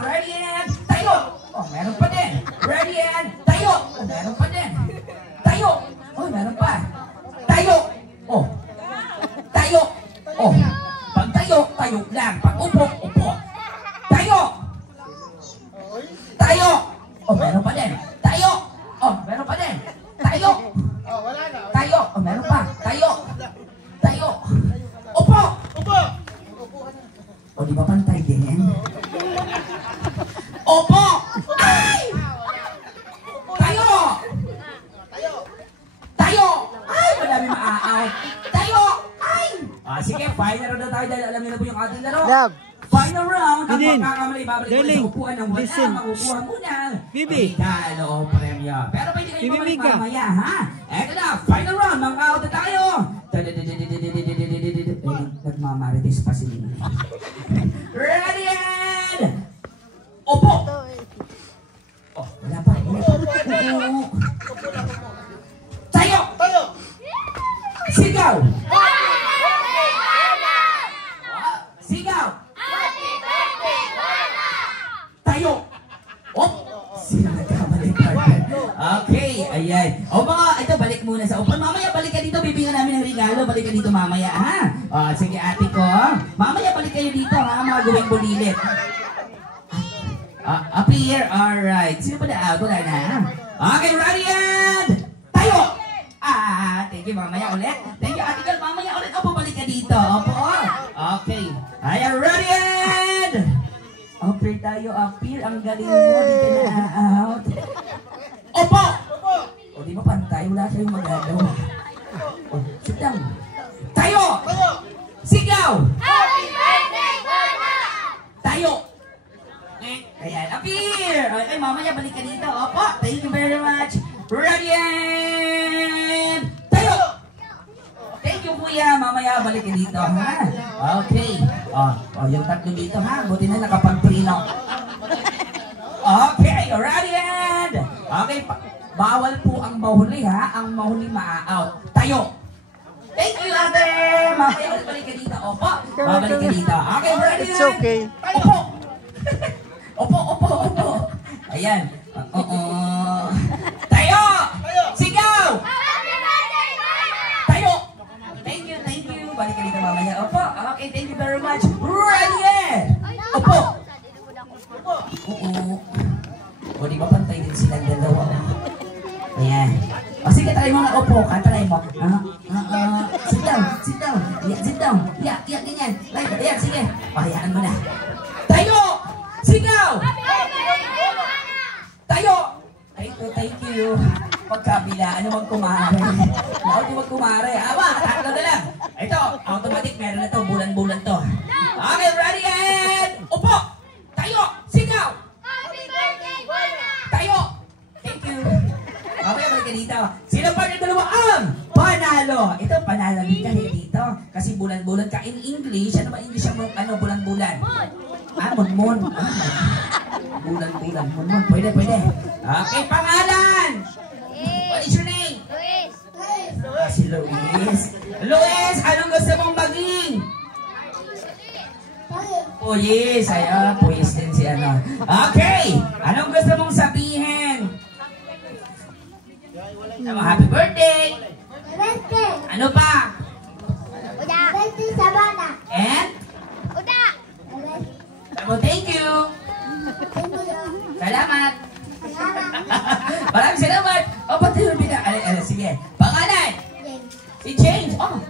Ready and tayo. Oh, meron pa din. Ready and tayo. Oh, meron pa din. Tayo. Oh, meron pa. Tayo. Oh. Tayo. Oh. Pag tayo, tayo lang. Pag upo, upo. Tayo. Tayo. Oh, meron pa din. Tayo. Oh, meron pa din. Tayo. Tayo. Oh, meron pa. Tayo. Tayo. Upo. Upo. O, di ba pantay din? Opo! Ay! Tayo! Tayo! Ay, madami maa-out. Tayo! Ay! Sige, final round na tayo dahil alam niyo na po yung ating laro. Love. Final round. Ang Bidin. magkakamali, babalik ko Darling. sa upuan ng wala. Listen. Makukuha muna. Bibi. Regalo o premyo. Pero pwede kayo Bibi bumalik Mika. mamaya, ha? Eto na, final round. Mag-out na tayo. Nagmamarites pa si Nina. Ready and... Opo! Oh, wala pa. Tayo! Tayo. Sigaw! Sigaw! Tayo! Oh! Sino nagkamali, partner? Okay, ayan. O mga, ito, balik muna sa upan. Mamaya, balik ka dito. Bibigyan namin ng regalo. Balik ka dito mamaya, ha? O, sige, ate ko. Mamaya, balik kayo dito, ha? Mga gawing bulilit. Up here, alright. Sino pa na? Wala na. Okay, ready and... Tayo! Thank you, mamaya ulit. Thank you, ate girl. Mamaya ulit. Opo, balik ka dito. Opo. Okay. Ayan, ready and... Upper tayo, upper. Ang galing mo. Di ka na-out. Opo! O, di ba pantay? Wala kayong magagawa. O, sit down. Tayo! Sigaw! Tayo! Ayan, appear! Ay, mamaya balik ka dito. Opo, thank you very much. Ready and... Tayo! Thank you, kuya. Mamaya balik ka dito, ha? Okay. Yung tatlo dito, ha? Buti na nakapag-prino. Okay, ready and... Okay, bawal po ang mahuli, ha? Ang mahuli maa-out. Tayo! Thank you, ate! Mamaya balik ka dito. Opo, babalik ka dito. Okay, ready and... It's okay. Opo! Opo. Ayan. Tayo! Sigaw! Tayo! Thank you. Balik ka dito mamaya. Opo. Okay, thank you very much. Ready! Opo! Oo. O, di ba pantay din silang dalawa? Ayan. O, sige, try mo na. Opo ka. Try mo. Sit down. Yeah, sit down. Yeah, ganyan. Yeah, sige. Hayaan mo na. Tayo! Sigaw! Tayo! Thank you. Magkabila. Ano magkumare? Di magkumare. Awa, tatlo na lang. Ito, automatic. Meron na to. Bulan-bulan to. Okay, ready and... Upo! Tayo! Sigaw! Tayo! Thank you. Okay, balik ka dito. Sino pa rin dalawa ang panalo? Ito, panalo din ka dito. Kasi bulan-bulan ka. In English, ano ba English ang bulan-bulan? Mon. Bulan. Mon. Pwede. Okay, pangalan! What is your name? Luis. Si Luis. Luis, anong gusto mong maging? Pulis. Ayan, pulis din si ano. Okay, anong gusto mong sabihin? Happy birthday! Ano pa? Uda. Sabana. And? Uda. Thank you! Salamat! Maraming salamat! O, pati yung sige. Pangalan! Si James! Oh!